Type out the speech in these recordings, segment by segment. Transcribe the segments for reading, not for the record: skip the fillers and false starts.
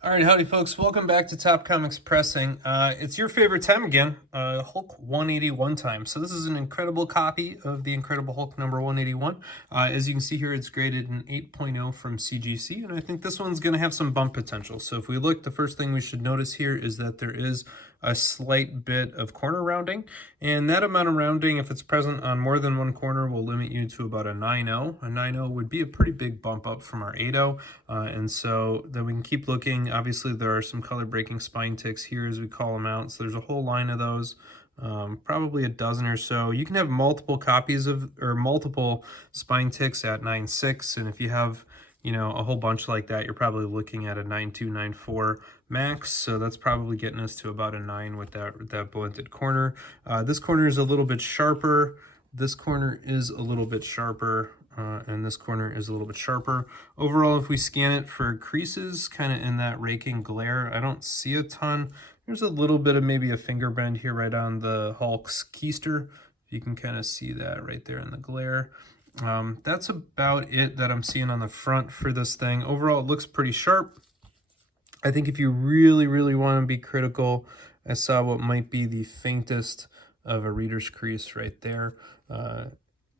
All right, howdy folks. Welcome back to Top Comics Pressing. It's your favorite time again, Hulk 181 time. So this is an incredible copy of the Incredible Hulk number 181. As you can see here, it's graded an 8.0 from CGC, and I think this one's going to have some bump potential. So if we look, the first thing we should notice here is that there is a slight bit of corner rounding, and that amount of rounding, if it's present on more than one corner, will limit you to about a 9.0. A 9.0 would be a pretty big bump up from our 8.0, and so then we can keep looking. Obviously, there are some color breaking spine ticks here, as we call them out, so there's a whole line of those. Probably a dozen or so. You can have multiple copies of, or multiple spine ticks at 9.6, and if you have, you know, a whole bunch like that, you're probably looking at a 9.2, 9.4 max. So that's probably getting us to about a 9 with that blunted corner. This corner is a little bit sharper. This corner is a little bit sharper. And this corner is a little bit sharper. Overall, if we scan it for creases, kind of in that raking glare, I don't see a ton. There's a little bit of maybe a finger bend here right on the Hulk's keister. You can kind of see that right there in the glare. That's about it that I'm seeing on the front for this thing. Overall, it looks pretty sharp. I think if you really want to be critical, I saw what might be the faintest of a reader's crease right there.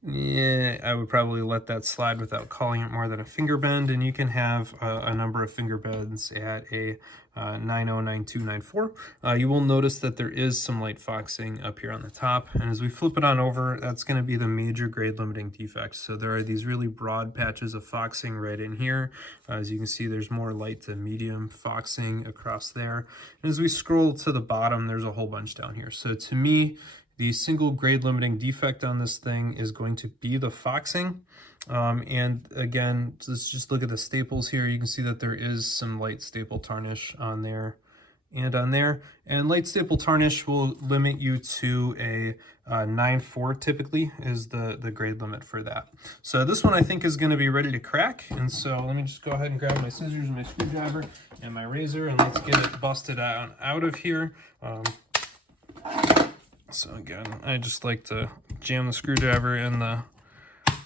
Yeah, I would probably let that slide without calling it more than a finger bend, and you can have a number of finger bends at a 9.0, 9.2, 9.4. You will notice that there is some light foxing up here on the top, and as we flip it on over, that's going to be the major grade limiting defects. So there are these really broad patches of foxing right in here. As you can see, there's more light to medium foxing across there. And as we scroll to the bottom, there's a whole bunch down here. So to me, the single grade limiting defect on this thing is going to be the foxing. And again, let's just look at the staples here. You can see that there is some light staple tarnish on there and on there. And light staple tarnish will limit you to a 9.4 typically is the grade limit for that. So this one I think is going to be ready to crack. And so let me just go ahead and grab my scissors and my screwdriver and my razor, and let's get it busted out of here. So again, I just like to jam the screwdriver in the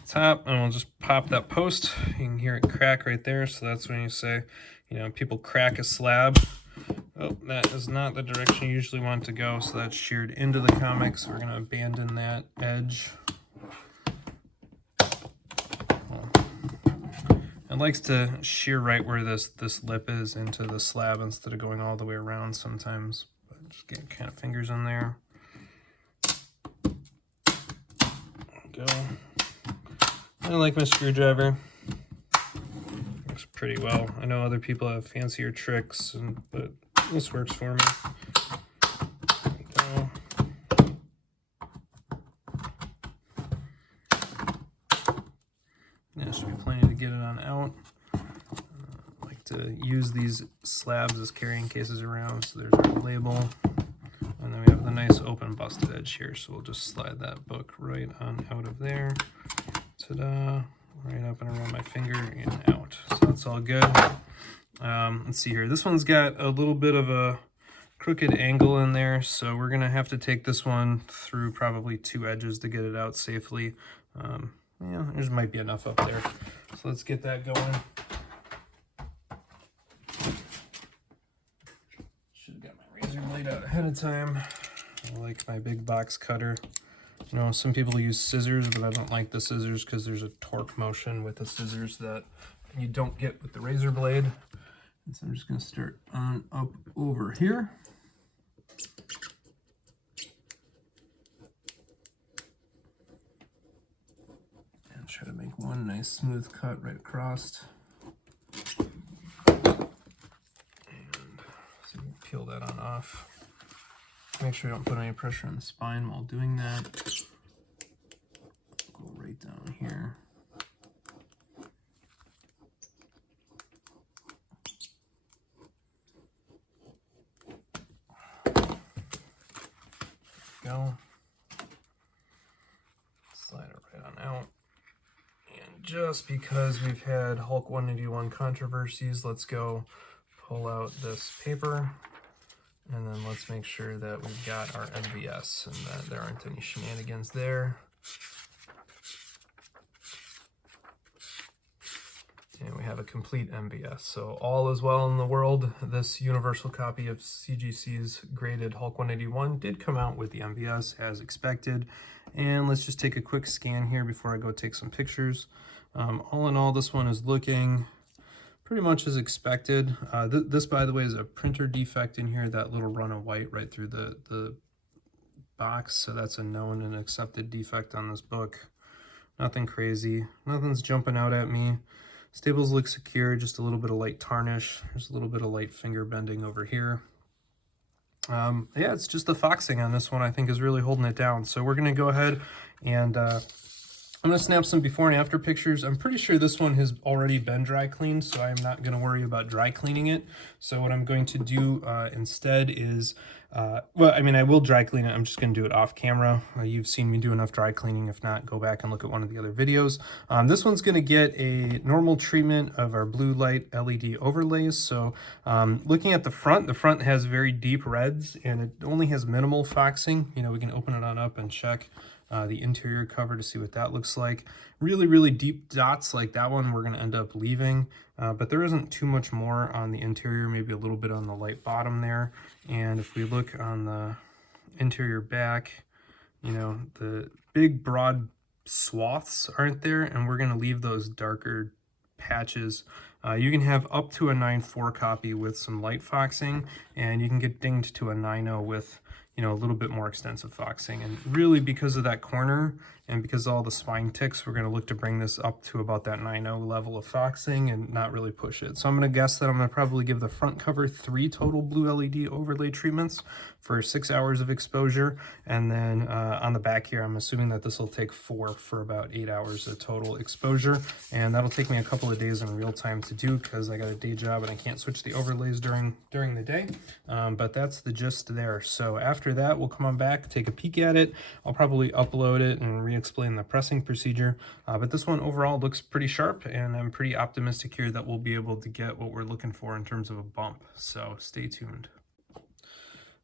top, and we'll just pop that post. You can hear it crack right there, so that's when you say, you know, people crack a slab. Oh, that is not the direction you usually want to go, so that's sheared into the comic, so we're going to abandon that edge. It likes to shear right where this lip is into the slab instead of going all the way around sometimes. But just get kind of fingers in there. Go. I like my screwdriver. Works pretty well. I know other people have fancier tricks, but this works for me. There we go. Yeah, should be plenty to get it on out. I like to use these slabs as carrying cases around. So there's our label. And then we have the nice open busted edge here, so we'll just slide that book right on out of there. Ta-da! Right up and around my finger and out. So that's all good. Let's see here. This one's got a little bit of a crooked angle in there, so we're gonna have to take this one through probably 2 edges to get it out safely. Yeah, there might be enough up there. So let's get that going. Blade out ahead of time. I like my big box cutter. You know, some people use scissors, but I don't like the scissors because there's a torque motion with the scissors that you don't get with the razor blade. And so I'm just going to start on up over here. And try to make one nice smooth cut right across. Peel that on off. Make sure you don't put any pressure on the spine while doing that. Go right down here. Go. Slide it right on out. And just because we've had Hulk 181 controversies, let's go pull out this paper. And then let's make sure that we've got our NVS and that there aren't any shenanigans there. And we have a complete MVS. So all is well in the world. This universal copy of CGC's graded Hulk 181 did come out with the MVS as expected. And let's just take a quick scan here before I go take some pictures. All in all, this one is looking pretty much as expected. This, by the way, is a printer defect in here, that little run of white right through the box. So that's a known and accepted defect on this book. Nothing crazy. Nothing's jumping out at me. Stables look secure, just a little bit of light tarnish. There's a little bit of light finger bending over here. Yeah, it's just the foxing on this one I think is really holding it down. So we're going to go ahead and I'm going to snap some before and after pictures. I'm pretty sure this one has already been dry cleaned, so I'm not going to worry about dry cleaning it. So what I'm going to do instead is, well, I mean, I will dry clean it. I'm just going to do it off camera. You've seen me do enough dry cleaning. If not, go back and look at one of the other videos. This one's going to get a normal treatment of our blue light LED overlays. So looking at the front has very deep reds, and it only has minimal foxing. You know, we can open it on up and check the interior cover to see what that looks like. Really, really deep dots like that one we're going to end up leaving, but there isn't too much more on the interior, maybe a little bit on the light bottom there. And if we look on the interior back, you know, the big broad swaths aren't there, and we're going to leave those darker patches. You can have up to a 9.4 copy with some light foxing, and you can get dinged to a 9.0 with, you know, a little bit more extensive foxing. And really, because of that corner and because of all the spine ticks, we're going to look to bring this up to about that 9.0 level of foxing and not really push it. So I'm going to guess that I'm going to probably give the front cover 3 total blue LED overlay treatments for 6 hours of exposure. And then on the back here, I'm assuming that this will take 4 for about 8 hours of total exposure. And that'll take me a couple of days in real time to do because I got a day job and I can't switch the overlays during the day. But that's the gist there. So after that, we'll come on back, take a peek at it. I'll probably upload it and re-explain the pressing procedure. But this one overall looks pretty sharp, and I'm pretty optimistic here that we'll be able to get what we're looking for in terms of a bump. So stay tuned.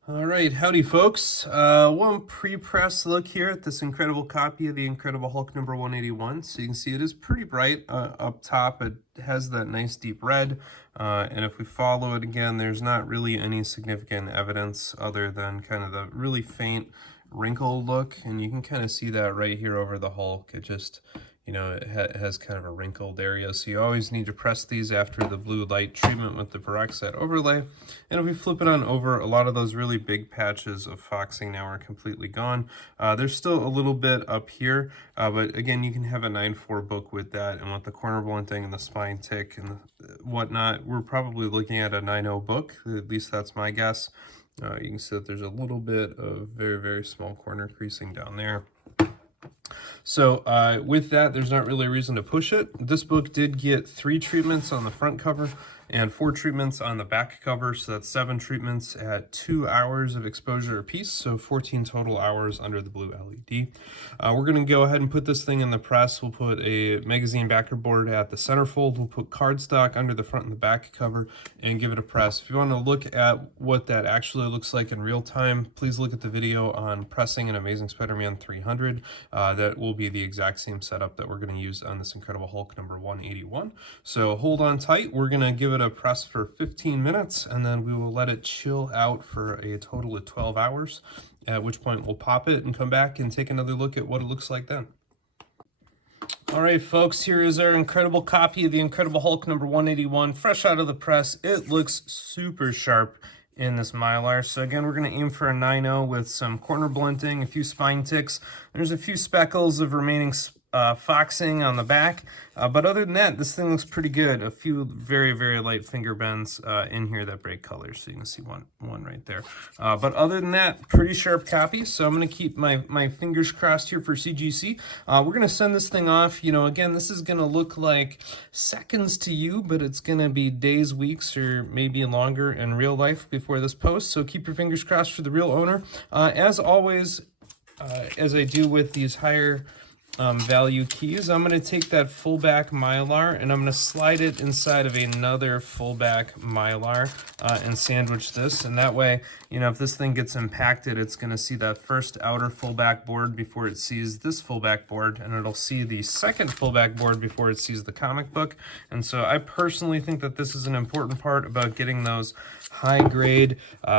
All right, howdy folks. One pre-press look here at this incredible copy of the Incredible Hulk number 181. So you can see it is pretty bright up top. It has that nice deep red. And if we follow it again, there's not really any significant evidence other than kind of the really faint wrinkle look. And you can kind of see that right here over the Hulk. It just, you know, it has kind of a wrinkled area. So you always need to press these after the blue light treatment with the peroxide overlay. And if we flip it on over, a lot of those really big patches of foxing now are completely gone. There's still a little bit up here, but again, you can have a 9.4 book with that. And with the corner blunting and the spine tick and whatnot, we're probably looking at a 9.0 book. At least that's my guess. You can see that there's a little bit of very, very small corner creasing down there. So with that, there's not really a reason to push it. This book did get 3 treatments on the front cover and 4 treatments on the back cover. So that's 7 treatments at 2 hours of exposure apiece. So 14 total hours under the blue LED. We're going to go ahead and put this thing in the press. We'll put a magazine backer board at the centerfold. We'll put cardstock under the front and the back cover and give it a press. If you want to look at what that actually looks like in real time, please look at the video on pressing an Amazing Spider-Man 300. That will be the exact same setup that we're going to use on this Incredible Hulk number 181. So hold on tight. We're going to give it a press for 15 minutes, and then we will let it chill out for a total of 12 hours, at which point we'll pop it and come back and take another look at what it looks like then. All right, folks, here is our incredible copy of the Incredible Hulk number 181, fresh out of the press. It looks super sharp in this Mylar. So again, we're going to aim for a 9.0 with some corner blunting, a few spine ticks. There's a few speckles of remaining foxing on the back, but other than that, this thing looks pretty good. A few very, very light finger bends in here that break colors, so you can see one right there. But other than that, pretty sharp copy. So I'm going to keep my fingers crossed here for CGC. We're going to send this thing off. You know, again, this is going to look like seconds to you, but it's going to be days, weeks, or maybe longer in real life before this post. So keep your fingers crossed for the real owner. As always, as I do with these higher value keys. I'm going to take that fullback Mylar and I'm going to slide it inside of another fullback Mylar and sandwich this. And that way, you know, if this thing gets impacted, it's going to see that first outer fullback board before it sees this fullback board, and it'll see the second fullback board before it sees the comic book. And so I personally think that this is an important part about getting those high grade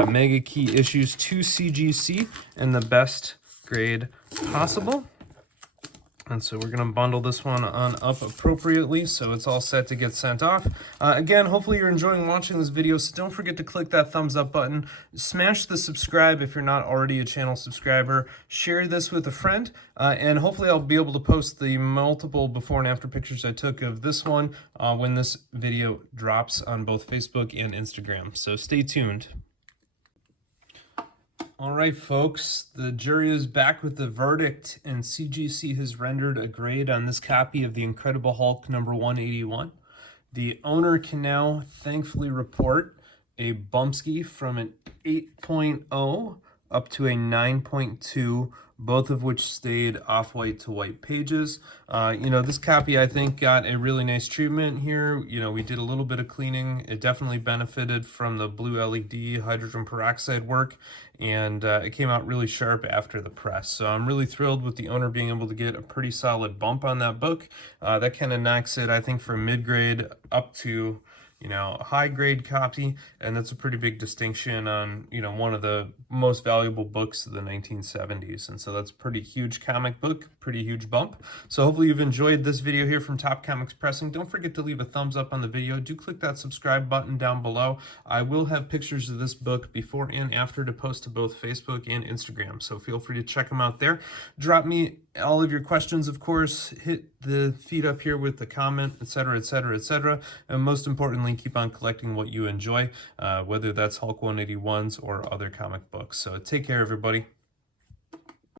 mega key issues to CGC in the best grade possible. And so we're going to bundle this one on up appropriately so it's all set to get sent off. Again, hopefully you're enjoying watching this video, so don't forget to click that thumbs up button. Smash the subscribe if you're not already a channel subscriber. Share this with a friend, and hopefully I'll be able to post the multiple before and after pictures I took of this one when this video drops on both Facebook and Instagram. So stay tuned. All right, folks, the jury is back with the verdict, and CGC has rendered a grade on this copy of The Incredible Hulk number 181. The owner can now thankfully report a Bumpski from an 8.0 up to a 9.2, both of which stayed off-white to white pages. You know, this copy, I think, got a really nice treatment here. You know, we did a little bit of cleaning. It definitely benefited from the blue LED hydrogen peroxide work, and it came out really sharp after the press. So I'm really thrilled with the owner being able to get a pretty solid bump on that book. That kind of knocks it, I think, from mid-grade up to, you know, a high grade copy, and that's a pretty big distinction on, you know, one of the most valuable books of the 1970s. And so that's a pretty huge comic book, pretty huge bump. So hopefully you've enjoyed this video here from Top Comics Pressing. Don't forget to leave a thumbs up on the video. Do click that subscribe button down below. I will have pictures of this book before and after to post to both Facebook and Instagram, so feel free to check them out there. Drop me all of your questions, of course. Hit the feed up here with the comment, etc., etc., etc. And most importantly, keep on collecting what you enjoy, whether that's Hulk 181s or other comic books. So take care, everybody.